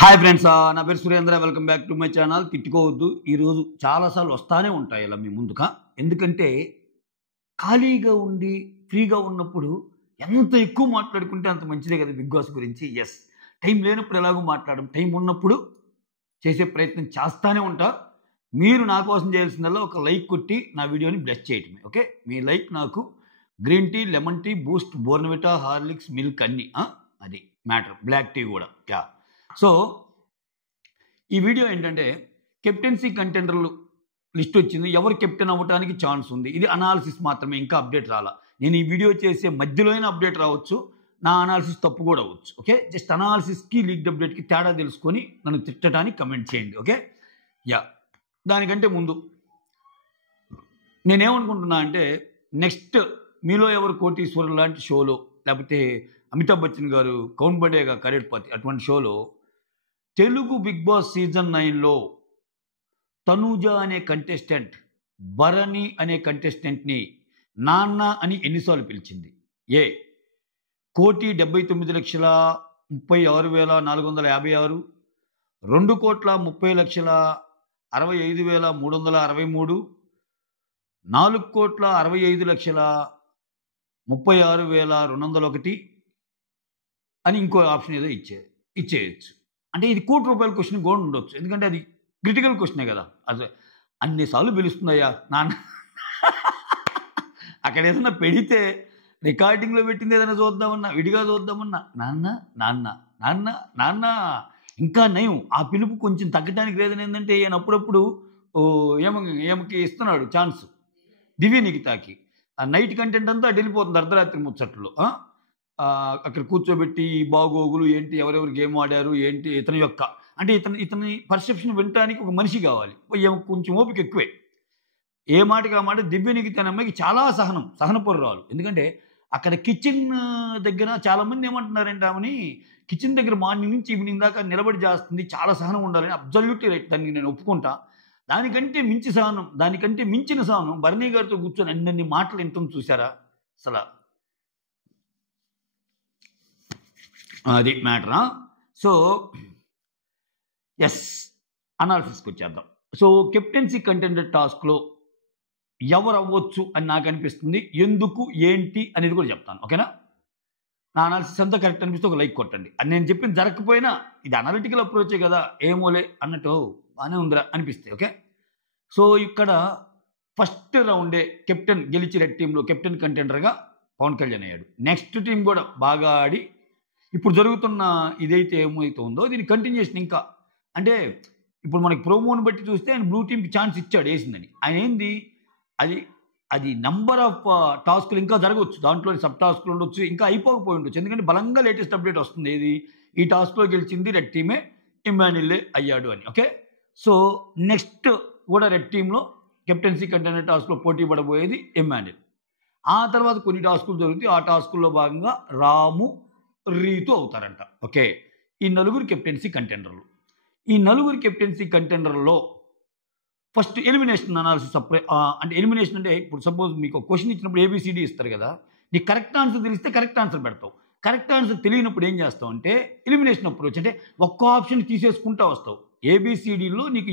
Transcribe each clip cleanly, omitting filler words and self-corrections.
Hi friends, నా పేరు Surendra. Welcome back to my channel. తిట్టుకోవద్దు. ఈరోజు చాలాసార్లు వస్తానే ఉంటాయి ఇలా మీ ముందుగా. ఎందుకంటే ఖాళీగా ఉండి ఫ్రీగా ఉన్నప్పుడు ఎంత ఎక్కువ మాట్లాడుకుంటే అంత మంచిదే కదా బిగ్ బాస్ గురించి. ఎస్, టైం లేనప్పుడు ఎలాగో మాట్లాడడం, టైం ఉన్నప్పుడు చేసే ప్రయత్నం చేస్తానే ఉంటా. మీరు నా కోసం చేయాల్సిందల్లా ఒక లైక్ కొట్టి నా వీడియోని బ్లెస్ చేయటమే. ఓకే, మీ లైక్ నాకు green tea, lemon tea, Boost, Bournvita, Horlicks, milk అన్నీ అది మ్యాటర్. బ్లాక్ టీ కూడా. యా, సో ఈ వీడియో ఏంటంటే కెప్టెన్సీ కంటెండర్లు లిస్ట్ వచ్చింది. ఎవరు కెప్టెన్ అవ్వడానికి ఛాన్స్ ఉంది. ఇది అనాలిసిస్ మాత్రమే, ఇంకా అప్డేట్ రాలా. నేను ఈ వీడియో చేసే మధ్యలో అయినా అప్డేట్ రావచ్చు, నా అనాలిసిస్ తప్పు కూడా అవ్వచ్చు. ఓకే, జస్ట్ అనాలిసిస్కి లీక్డ్ అప్డేట్కి తేడా తెలుసుకొని నన్ను తిట్టడానికి కమెంట్ చేయండి. Okay, yeah. దానికంటే ముందు నేనేమనుకుంటున్నా అంటే, నెక్స్ట్ మీలో ఎవరు కోటీశ్వరులు లాంటి షోలో, లేకపోతే అమితాబ్ బచ్చన్ గారు కౌన్ బడేగా కరేడ్పతి అటువంటి షోలో తెలుగు బిగ్ బాస్ సీజన్ 9లో తనూజ అనే కంటెస్టెంట్ భరణి అనే కంటెస్టెంట్ని నాన్న అని ఎన్నిసార్లు పిలిచింది? 1,36,36,456, 2,30,65,363, 4,65,36,201 అని ఇంకో ఆప్షన్ ఏదో ఇచ్చేయచ్చు. అంటే ఇది ₹1,00,00,000 క్వశ్చన్ కూడా ఉండొచ్చు, ఎందుకంటే అది క్రిటికల్ క్వశ్చనే కదా. అసలు అన్నిసార్లు పిలుస్తున్నాయా నాన్న? అక్కడ ఏదన్నా పెడితే రికార్డింగ్లో పెట్టింది ఏదైనా చూద్దామన్నా, విడిగా చూద్దామన్నా, నాన్న నాన్న నాన్న నాన్న. ఇంకా నయం, ఆ పిలుపు కొంచెం తగ్గడానికి రీజన్ ఏంటంటే ఈయన అప్పుడప్పుడు ఏమకి ఇస్తున్నాడు ఛాన్స్, దివ్య నిఖితాకి. ఆ నైట్ కంటెంట్ అంతా అటు వెళ్ళిపోతుంది అర్ధరాత్రి ముచ్చట్లు. అక్కడ కూర్చోబెట్టి ఈ బాగోగులు ఏంటి, ఎవరెవరు గేమ్ ఆడారు ఏంటి, ఇతని యొక్క అంటే ఇతని పర్సెప్షన్ వినటానికి ఒక మనిషి కావాలి. కొంచెం ఓపిక ఎక్కువే. ఏ మాటకి ఆ మాట. దివ్య నిఖిత అనే అమ్మాయికి చాలా సహనపరురాలు. ఎందుకంటే అక్కడ కిచెన్ దగ్గర చాలామంది ఏమంటున్నారంటే, ఆమెని కిచెన్ దగ్గర మార్నింగ్ నుంచి ఈవినింగ్ దాకా నిలబడి చేస్తుంది, చాలా సహనం ఉండాలని. అబ్జల్యూట్లీ రైట్, దానికి నేను ఒప్పుకుంటా. దానికంటే మించిన సహనం భరణి గారితో కూర్చొని అన్ని మాటలు వింటాం చూసారా అసలు. అది మ్యాటరా. సో ఎస్, అనాలిసిస్కి వచ్చేద్దాం. సో కెప్టెన్సీ కంటెండర్ టాస్క్లో ఎవరు అవ్వచ్చు అని నాకు అనిపిస్తుంది, ఎందుకు ఏంటి అనేది కూడా చెప్తాను. ఓకేనా? నా అనాలిసిస్ అంతా కరెక్ట్ అనిపిస్తే ఒక లైక్ కొట్టండి. అని నేను చెప్పింది జరగకపోయినా ఇది అనలిటికల్ అప్రోచే కదా, ఏమోలే అన్నట్టు బాగానే ఉందిరా అనిపిస్తే. ఓకే, సో ఇక్కడ ఫస్ట్ రౌండే కెప్టెన్ గెలిచి రెడ్ టీంలో కెప్టెన్ కంటెండర్గా పవన్ కళ్యాణ్ అయ్యాడు. నెక్స్ట్ టీం కూడా బాగా ఆడి ఇప్పుడు జరుగుతున్న ఇదైతే ఏమైతే ఉందో దీని కంటిన్యూషన్. ఇంకా అంటే ఇప్పుడు మనకి ప్రోమోని బట్టి చూస్తే ఆయన బ్లూ టీంకి ఛాన్స్ ఇచ్చాడు, వేసిందని. ఆయన ఏంది అది నంబర్ ఆఫ్ టాస్కులు ఇంకా జరగవచ్చు, దాంట్లో సబ్ టాస్కులు ఉండొచ్చు, ఇంకా అయిపోకపోయి ఉండొచ్చు. ఎందుకంటే బలంగా లేటెస్ట్ అప్డేట్ వస్తుంది, ఏది ఈ టాస్క్లో గెలిచింది రెడ్ టీమే, ఇమ్మాన్యుయల్ అయ్యాడు అని. ఓకే, సో నెక్స్ట్ కూడా రెడ్ టీంలో కెప్టెన్సీ కంటెండర్ టాస్క్లో పోటీ పడబోయేది ఇమ్మాన్యుయల్. ఆ తర్వాత కొన్ని టాస్కులు జరుగుతాయి, ఆ టాస్కుల్లో భాగంగా రాము, రీతు అవుతారంట. ఓకే, ఈ నలుగురు కెప్టెన్సీ కంటెండర్లు. ఈ నలుగురు కెప్టెన్సీ కంటెండర్లో ఫస్ట్ ఎలిమినేషన్ అనాలిసిస్. అంటే ఎలిమినేషన్ అంటే ఇప్పుడు సపోజ్ మీకు క్వశ్చన్ ఇచ్చినప్పుడు ABCD ఇస్తారు కదా, నీకు కరెక్ట్ ఆన్సర్ తెలిస్తే కరెక్ట్ ఆన్సర్ పెడతావు. కరెక్ట్ ఆన్సర్ తెలియనప్పుడు ఏం చేస్తావు అంటే ఎలిమినేషన్ అప్రోచ్, అంటే ఒక్క ఆప్షన్ తీసేసుకుంటా వస్తావు. ABCDలో నీకు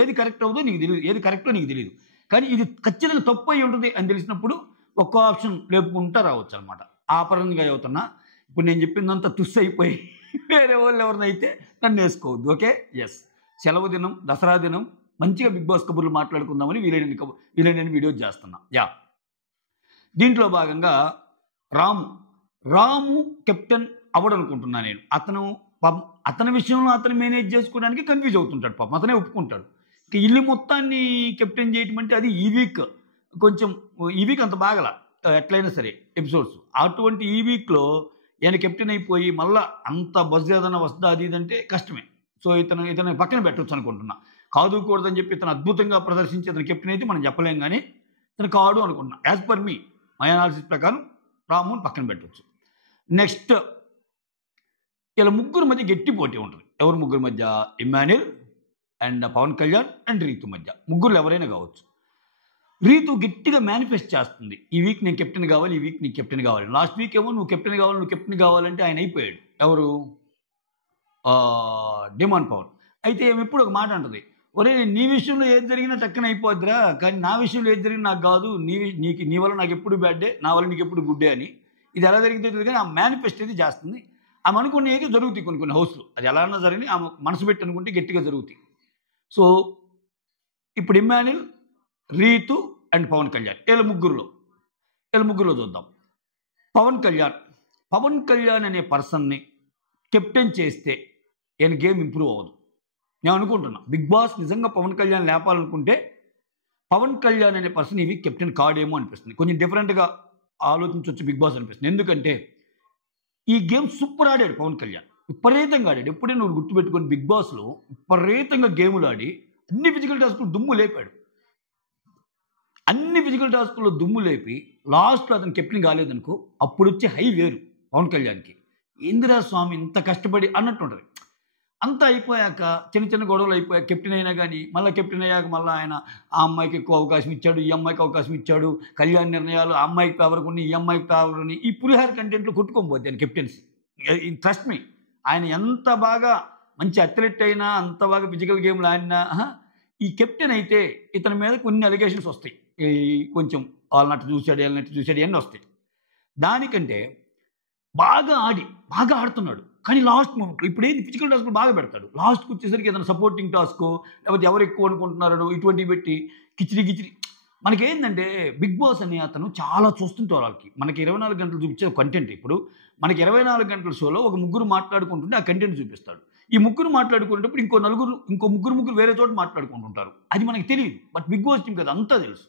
ఏది కరెక్ట్ అవుతుందో నీకు తెలియదు, ఏది కరెక్టో నీకు తెలియదు. కానీ ఇది ఖచ్చితంగా తప్పు అయి ఉంటుంది అని తెలిసినప్పుడు ఒక్క ఆప్షన్ లేపుకుంటా రావచ్చు అనమాట. ఆ పరంగా అవుతున్నా. ఇప్పుడు నేను చెప్పిందంతా తుస్సు అయిపోయి వేరే వాళ్ళు ఎవరినైతే నన్ను వేసుకోవద్దు. ఓకే, ఎస్, సెలవు దినం, దసరా దినం, మంచిగా బిగ్ బాస్ కబుర్లు మాట్లాడుకుందామని వీలైన వీడియో చేస్తున్నా. యా, దీంట్లో భాగంగా రాము కెప్టెన్ అవ్వడనుకుంటున్నా నేను. అతని విషయంలో అతను మేనేజ్ చేసుకోవడానికి కన్ఫ్యూజ్ అవుతుంటాడు పాపం, అతనే ఒప్పుకుంటాడు. ఇక ఇల్లు మొత్తాన్ని కెప్టెన్ చేయటం అంటే అది ఈ వీక్ అంత బాగల ఎట్లయినా సరే ఎపిసోడ్స్. అటువంటి ఈ వీక్లో ఈయన కెప్టెన్ అయిపోయి మళ్ళీ అంత బస్ ఏదైనా వస్తుందా అది ఇదంటే కష్టమే. సో ఇతను పక్కన పెట్టవచ్చు అనుకుంటున్నా. కాదు కూడదని చెప్పి ఇతను అద్భుతంగా ప్రదర్శించి అతను కెప్టెన్ అయితే మనం చెప్పలేం, కానీ ఇతను కాడు అనుకుంటున్నా. యాజ్ పర్ మై అనాలిసిస్ ప్రకారం రాముని పక్కన పెట్టవచ్చు. నెక్స్ట్ ఇలా ముగ్గురు మధ్య గట్టి పోటీ ఉంటుంది. ఎవరు ముగ్గురు మధ్య? ఇమ్మాన్యుయల్ అండ్ పవన్ కళ్యాణ్ అండ్ రీతు మధ్య. ముగ్గురు ఎవరైనా కావచ్చు. రీతు గట్టిగా మేనిఫెస్ట్ చేస్తుంది, ఈ వీక్ నేను కెప్టెన్ కావాలి, ఈ వీక్ నీకు కెప్టెన్ కావాలి. లాస్ట్ వీక్ ఏమో నువ్వు కెప్టెన్ కావాలంటే ఆయన అయిపోయాడు. ఎవరు? Demand power. అయితే ఏమి ఎప్పుడు ఒక మాట అంటది, ఒరే నీ విషయంలో ఏది జరిగినా టక్కన అయిపోద్దిరా, కానీ నా విషయంలో ఏది జరిగినా నాకు కాదు, నీ వల్ల నాకు ఎప్పుడు బ్యాడ్డే, నా వల్ల నీకు ఎప్పుడు గుడ్డే అని. ఇది ఎలా జరిగిందో తెలియదు కానీ ఆ మేనిఫెస్ట్ అయితే చేస్తుంది. ఆమె అనుకున్న అయితే జరుగుతాయి కొన్ని కొన్ని హౌస్లో. అది ఎలా అన్నా జరిగి ఆమె మనసు పెట్టి అనుకుంటే గట్టిగా జరుగుతాయి. సో ఇప్పుడు ఇమ్మాన్యుల్, రీతు అండ్ పవన్ కళ్యాణ్ వీళ్ళ ముగ్గురులో చూద్దాం. పవన్ కళ్యాణ్ అనే పర్సన్ని కెప్టెన్ చేస్తే ఈయన గేమ్ ఇంప్రూవ్ అవ్వదు నేను అనుకుంటున్నా. బిగ్ బాస్ నిజంగా పవన్ కళ్యాణ్ లేపాలనుకుంటే పవన్ కళ్యాణ్ అనే పర్సన్ ఇవి కెప్టెన్ కాడేమో అనిపిస్తుంది. కొంచెం డిఫరెంట్గా ఆలోచించవచ్చు బిగ్ బాస్ అనిపిస్తుంది. ఎందుకంటే ఈ గేమ్ సూపర్ ఆడాడు పవన్ కళ్యాణ్, విపరీతంగా ఆడాడు. ఎప్పుడే నువ్వు గుర్తుపెట్టుకొని బిగ్ బాస్లో విపరీతంగా గేములు ఆడి అన్ని ఫిజికల్ టాస్కులు దుమ్ము లేపాడు. అన్ని ఫిజికల్ టాస్కుల్లో దుమ్ము లేపి లాస్ట్లో అతను కెప్టెన్ కాలేదనుకో, అప్పుడు వచ్చే హై వేరు పవన్ కళ్యాణ్కి. ఇందిరా స్వామి ఇంత కష్టపడి అన్నట్టు ఉంటుంది. అంతా అయిపోయాక చిన్న చిన్న గొడవలు అయిపోయాక కెప్టెన్ అయినా కానీ మళ్ళీ కెప్టెన్ అయ్యాక మళ్ళీ ఆయన ఆ అమ్మాయికి ఎక్కువ అవకాశం ఇచ్చాడు, ఈ అమ్మాయికి అవకాశం ఇచ్చాడు, కళ్యాణ్ నిర్ణయాలు ఆ అమ్మాయికి ఫేవర్ కొన్ని, ఈ అమ్మాయికి ఫేవర్ కొన్ని, ఈ పులిహార కంటెంట్లో కొట్టుకోబోద్ది ఆయన కెప్టెన్సీ. ట్రస్ట్ మీ, ఆయన ఎంత బాగా మంచి అథ్లెట్ అయినా, అంత బాగా ఫిజికల్ గేమ్లు ఆడినా, ఈ కెప్టెన్ అయితే ఇతని మీద కొన్ని అలిగేషన్స్ వస్తాయి. కొంచెం వాళ్ళనట్టు చూశాడు ఇవన్నీ వస్తాయి. దానికంటే బాగా ఆడుతున్నాడు కానీ లాస్ట్ మూమెంట్లో ఇప్పుడు ఏంది ఫిజికల్ టాస్క్లు బాగా పెడతాడు. లాస్ట్కి వచ్చేసరికి ఏదైనా సపోర్టింగ్ టాస్క్ లేకపోతే ఎవరు ఎక్కువ అనుకుంటున్నారో ఇటువంటివి పెట్టి కిచిడి మనకేంటంటే బిగ్ బాస్ అని అతను చాలా చూస్తుంటారు. వాళ్ళకి మనకి 24 గంటలు చూపించే కంటెంట్. ఇప్పుడు మనకి 24 గంటల షోలో ఒక ముగ్గురు మాట్లాడుకుంటుంటే ఆ కంటెంట్ చూపిస్తాడు. ఈ ముగ్గురు మాట్లాడుకునేటప్పుడు ఇంకో ముగ్గురు వేరే చోట మాట్లాడుకుంటుంటారు. అది మనకి తెలియదు. బట్ బిగ్ బాస్ టీంకి అది అంతా తెలుసు.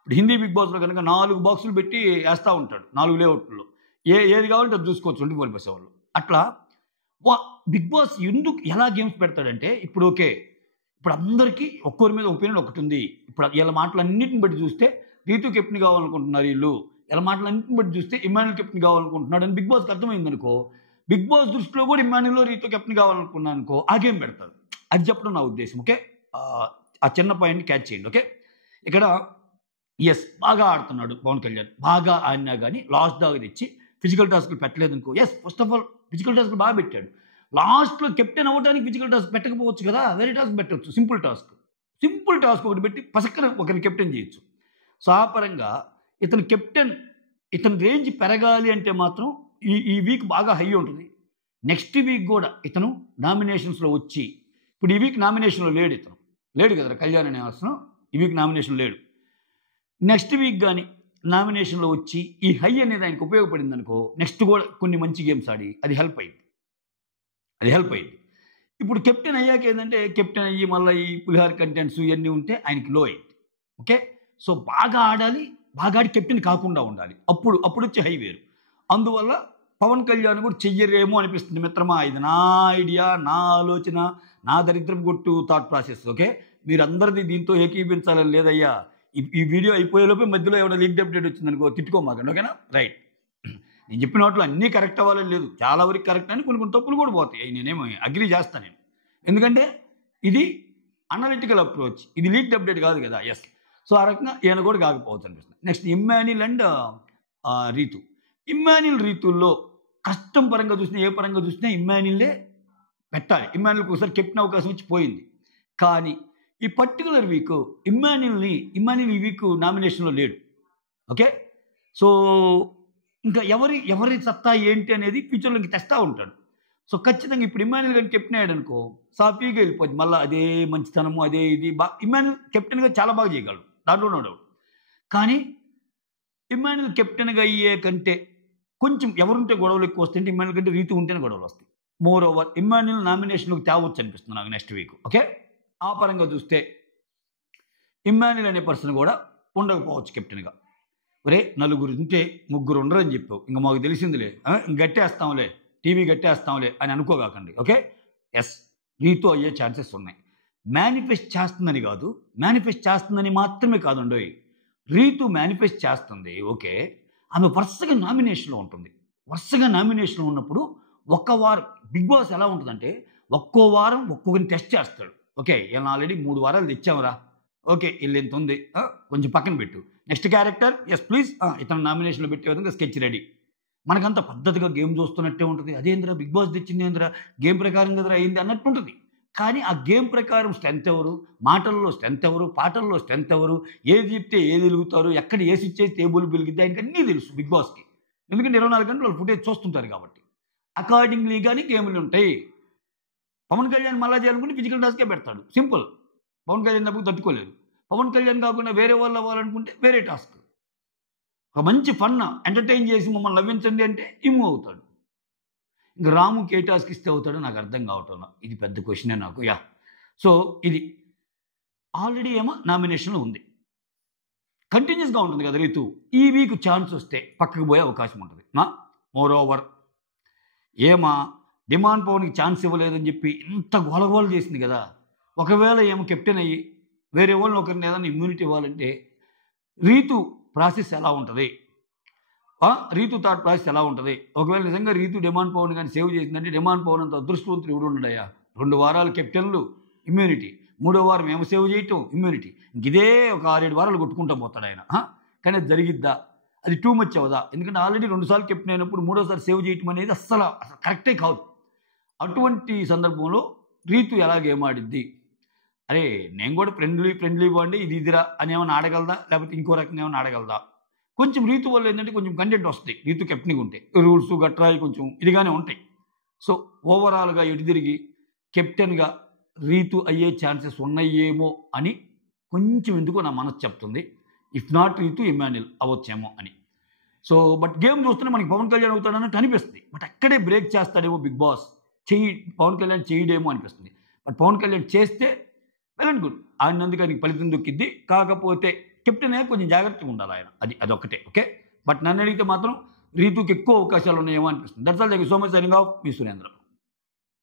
ఇప్పుడు హిందీ బిగ్ బాస్లో కనుక 4 బాక్సులు పెట్టి వేస్తూ ఉంటాడు, 4 లేఅవుట్లో. ఏది కావాలంటే అది చూసుకోవచ్చు 24/7. అట్లా బిగ్ బాస్ ఎందుకు ఎలా గేమ్స్ పెడతాడంటే ఇప్పుడు ఇప్పుడు అందరికీ ఒక్కొరి మీద ఒపీనియన్ ఒకటి ఉంది. ఇప్పుడు వీళ్ళ మాటలన్నింటిని బట్టి చూస్తే రీతు కెప్టెన్ కావాలనుకుంటున్నారు వీళ్ళు, వీళ్ళ మాటలన్నింటిని బట్టి చూస్తే ఇమ్మాన్యుల్ కెప్టెన్ కావాలనుకుంటున్నాడు అని బిగ్ బాస్కి అర్థమైందనుకో, బిగ్ బాస్ దృష్టిలో కూడా ఇమ్మాన్యుల్ రీతు కెప్టెన్ కావాలనుకున్నాను అనుకో, ఆ గేమ్ పెడతారు. అది చెప్పడం నా ఉద్దేశం. ఓకే, ఆ చిన్న పాయింట్ని క్యాచ్ చేయండి. ఓకే, ఇక్కడ బాగా ఆడుతున్నాడు పవన్ కళ్యాణ్, బాగా ఆడినా కానీ లాస్ట్ దాకా తెచ్చి ఫిజికల్ టాస్క్లు పెట్టలేదు అనుకో. ఫస్ట్ ఆఫ్ ఆల్ ఫిజికల్ టాస్క్లు బాగా పెట్టాడు. లాస్ట్లో కెప్టెన్ అవ్వడానికి ఫిజికల్ టాస్క్ పెట్టకపోవచ్చు కదా, వేరే టాస్క్ పెట్టవచ్చు. సింపుల్ టాస్క్ ఒకటి పెట్టి పసక్కన ఒకరిని కెప్టెన్ చేయొచ్చు. సో ఆ పరంగా ఇతని రేంజ్ పెరగాలి అంటే మాత్రం ఈ వీక్ బాగా హై ఉంటుంది. నెక్స్ట్ వీక్ కూడా ఇతను నామినేషన్స్లో వచ్చి, ఇప్పుడు ఈ వీక్ నామినేషన్లో లేడు కదా కళ్యాణ్ అనే అవసరం, ఈ వీక్ నామినేషన్ లేడు. నెక్స్ట్ వీక్ కానీ నామినేషన్లో వచ్చి ఈ హై అనేది ఆయనకు ఉపయోగపడింది అనుకో, నెక్స్ట్ కూడా కొన్ని మంచి గేమ్స్ ఆడి అది హెల్ప్ అయింది. ఇప్పుడు కెప్టెన్ అయ్యాక ఏంటంటే కెప్టెన్ అయ్యి మళ్ళీ ఈ పులిహార కంటెంట్స్ ఇవన్నీ ఉంటే ఆయనకి లో అయింది. ఓకే, సో బాగా ఆడాలి, బాగా ఆడి కెప్టెన్ కాకుండా ఉండాలి. అప్పుడు వచ్చే హై వేరు. అందువల్ల పవన్ కళ్యాణ్ కూడా చెయ్యరేమో అనిపిస్తుంది మిత్రమా. ఇది నా ఐడియా, నా ఆలోచన, నా దరిద్రం కొట్టు థాట్ ప్రాసెస్. ఓకే, మీరందరిది దీంతో ఏకీపించాలని లేదయ్యా. ఈ వీడియో అయిపోయేలోపే మధ్యలో ఏమైనా లీక్ అప్డేట్ వచ్చిందనుకో తిట్టుకోమాకండి. ఓకేనా, రైట్. నేను చెప్పిన వాటిలో అన్నీ కరెక్ట్ అవ్వాలని లేదు, చాలా వరకు కరెక్ట్ అని, కొన్ని తప్పులు కూడా పోతాయి. నేనేమో అగ్రీ చేస్తాను నేను, ఎందుకంటే ఇది అనలిటికల్ అప్రోచ్, ఇది లీక్ అప్డేట్ కాదు కదా. సో ఆ రకంగా ఈయన కూడా కాకపోవచ్చు అనిపిస్తుంది. నెక్స్ట్ ఇమ్మాన్యుల్ అండ్ రీతుల్లో కష్టం పరంగా చూసినా ఏ పరంగా చూసినా ఇమ్మాన్యుల్లే పెట్టాలి. ఇమ్మాన్యుల్కి ఒకసారి కెప్టెన్ అవకాశం వచ్చి పోయింది. కానీ ఈ పర్టికులర్ వీక్ ఇమ్మాన్యుల్ ఈ వీక్ నామినేషన్లో లేడు. ఓకే, సో ఇంకా ఎవరి సత్తా ఏంటి అనేది ఫ్యూచర్లో ఇంక తెస్తూ ఉంటాడు. సో ఖచ్చితంగా ఇప్పుడు ఇమ్మాన్యుల్ కానీ కెప్టెన్ అయ్యాడు అనుకో, సాఫీగా వెళ్ళిపోద్ది. మళ్ళీ అదే మంచితనము అదే ఇది ఇమ్మాన్యుల్ కెప్టెన్గా చాలా బాగా చేయగలడు, దాంట్లో నో డౌట్. కానీ ఇమ్మాన్యుల్ కెప్టెన్గా అయ్యే కంటే కొంచెం ఎవరుంటే గొడవలు ఎక్కువ వస్తాయంటే ఇమ్మాన్యుల్ కంటే రీతు ఉంటేనే గొడవలు వస్తాయి. మోర్ ఓవర్ ఇమ్మాన్యుల్ నామినేషన్లోకి తేవచ్చు అనిపిస్తుంది నాకు నెక్స్ట్ వీక్. ఓకే, ఆ పరంగా చూస్తే ఇమ్మాన్యుల్ అనే పర్సన్ కూడా ఉండకపోవచ్చు కెప్టెన్గా. ఒరే నలుగురు ఉంటే ముగ్గురు ఉండరని చెప్పావు, ఇంకా మాకు తెలిసిందిలే, గట్టేస్తాంలే, టీవీ గట్టేస్తాంలే అని అనుకోగాకండి. ఓకే, రీతు అయ్యే ఛాన్సెస్ ఉన్నాయి. మేనిఫెస్ట్ చేస్తుందని మాత్రమే కాదండి, రీతు మేనిఫెస్ట్ చేస్తుంది. ఓకే, ఆమె వరుసగా నామినేషన్లో ఉంటుంది. వరుసగా నామినేషన్లో ఉన్నప్పుడు ఒక్క వారం బిగ్ బాస్ ఎలా ఉంటుందంటే ఒక్కో వారం ఒక్కొక్కరిని టెస్ట్ చేస్తాడు. ఓకే, ఇలా ఆల్రెడీ 3 వారాలు తెచ్చామరా, ఓకే వీళ్ళు ఎంత ఉంది కొంచెం పక్కన పెట్టు, నెక్స్ట్ క్యారెక్టర్ ప్లీజ్ ఇతను నామినేషన్లో పెట్టే విధంగా స్కెచ్ రెడీ. మనకంత పద్ధతిగా గేమ్ చూస్తున్నట్టే ఉంటుంది. అదేందిరా బిగ్ బాస్ తెచ్చింది ఏందిరా, గేమ్ ప్రకారం కదరా అయింది అన్నట్టుంటది. కానీ ఆ గేమ్ ప్రకారం స్ట్రెంత్ ఎవరు, మాటల్లో స్ట్రెంత్ ఎవరు, పాటల్లో స్ట్రెంత్ ఎవరు, ఏది చెప్తే ఏది ఎలుగుతారు, ఎక్కడ ఏసి ఇచ్చేస్తే ఏ బుల్బు వెలిగిద్ది ఆయనకి అన్నీ తెలుసు బిగ్ బాస్‌కి. ఎందుకంటే 24 గంటలు వాళ్ళు ఫుటేజ్ చూస్తుంటారు కాబట్టి. అకార్డింగ్‌లీగానే గేములుంటాయి. పవన్ కళ్యాణ్ మళ్ళా చేయాలనుకుంటే ఫిజికల్ టాస్కే పెడతాడు. సింపుల్. పవన్ కళ్యాణ్ దెబ్బకి తట్టుకోలేరు. పవన్ కళ్యాణ్ కాకుండా వేరే వాళ్ళు అవ్వాలనుకుంటే వేరే టాస్క్. ఒక మంచి ఫన్ ఎంటర్‌టైన్ చేసి మమ్మల్ని నవ్వించండి అంటే ఇమూవ్ అవుతాడు. ఇంక రాముకి ఏ టాస్క్ ఇస్తే అవుతాడో నాకు అర్థం కావటంలా. ఇది పెద్ద క్వెషనే నాకు. యాహ్! సో, ఇది ఆల్రెడీ ఏమో నామినేషన్‌లో ఉంది. కంటిన్యూయస్‌గా ఉంటుంది కదా రీతు. ఈ వీక్ ఛాన్స్ వస్తే పక్కకు పోయే అవకాశం ఉంటది. మోర్ ఓవర్ ఏమా డిమాండ్ పవన్‌కి ఛాన్స్ ఇవ్వలేదని చెప్పి ఇంత గోలగోల చేసింది కదా! ఒకవేళ ఏమో కెప్టెన్ అయ్యి వేరే వాళ్ళని ఒకరిని ఏదైనా ఇమ్యూనిటీ ఇవ్వాలంటే రీతు ప్రాసెస్ ఎలా ఉంటది? రీతు థాట్ ప్రాసెస్ ఎలా ఉంటది? ఒకవేళ నిజంగా రీతు డిమాండ్ పవన్ గాని సేవ్ చేసిందంటే డిమాండ్ పవన్ అంత అదృష్టవంతుడు ఎవడు ఉండడయ్యా. 2 వారాలు కెప్టెన్లు ఇమ్యూనిటీ. మూడో వారం ఏమో సేవ్ చేయటం ఇమ్యూనిటీ. ఇదే ఒక 6, 7 వారాలు కొట్టుకుంటా పోతాడాయన. కానీ అది జరిగిద్దా? అది టూ మచ్ అవ్వదా? ఎందుకంటే ఆల్రెడీ 2 సార్లు కెప్టెన్ అయినప్పుడు మూడోసారి సేవ్ చేయటం అనేది అస్సలు కరెక్టే కాదు. అటువంటి సందర్భంలో రీతు ఎలా గేమ్ ఆడిద్ది? అరే నేను కూడా ఫ్రెండ్లీ బాగుండి ఇది ఇదిరా అని ఏమైనా ఆడగలదా? లేకపోతే ఇంకో రకంగా ఏమైనా ఆడగలదా? కొంచెం రీతు వల్ల ఏంటంటే కొంచెం కంటెంట్ వస్తాయి. రీతు కెప్టెన్‌గా ఉంటే. రూల్స్ గట్రా కొంచెం ఇదిగానే ఉంటాయి. సో, ఓవరాల్‌గా ఎటు తిరిగి కెప్టెన్‌గా రీతు అయ్యే ఛాన్సెస్ ఉన్నాయేమో అని కొంచెం ఎందుకో నా మనసు చెప్తుంది. ఇఫ్ నాట్ రీతు ఇమ్మాన్యుల్ అవ్వచ్చేమో అని. సో, బట్ గేమ్ చూస్తేనే మనకి పవన్ కళ్యాణ్ అవుతాడన్నట్టు అనిపిస్తుంది. బట్ అక్కడే బ్రేక్ చేస్తాడేమో బిగ్ బాస్. పవన్ కళ్యాణ్ చేయడేమో అనిపిస్తుంది. బట్ పవన్ కళ్యాణ్ చేస్తే వెల్ అండ్ గుడ్. ఆయనందుకు ఆయనకి ఫలితం దొక్కిద్ది. కాకపోతే కెప్టెన్ కొంచెం జాగ్రత్తగా ఉండాలి ఆయన. అదొక్కటే. ఓకే. బట్ నన్ను అడిగితే మాత్రం రీతుకి ఎక్కువ అవకాశాలు ఉన్నాయేమో అనిపిస్తుంది. That's all. Thank you so much. Signing off. Me Surendra.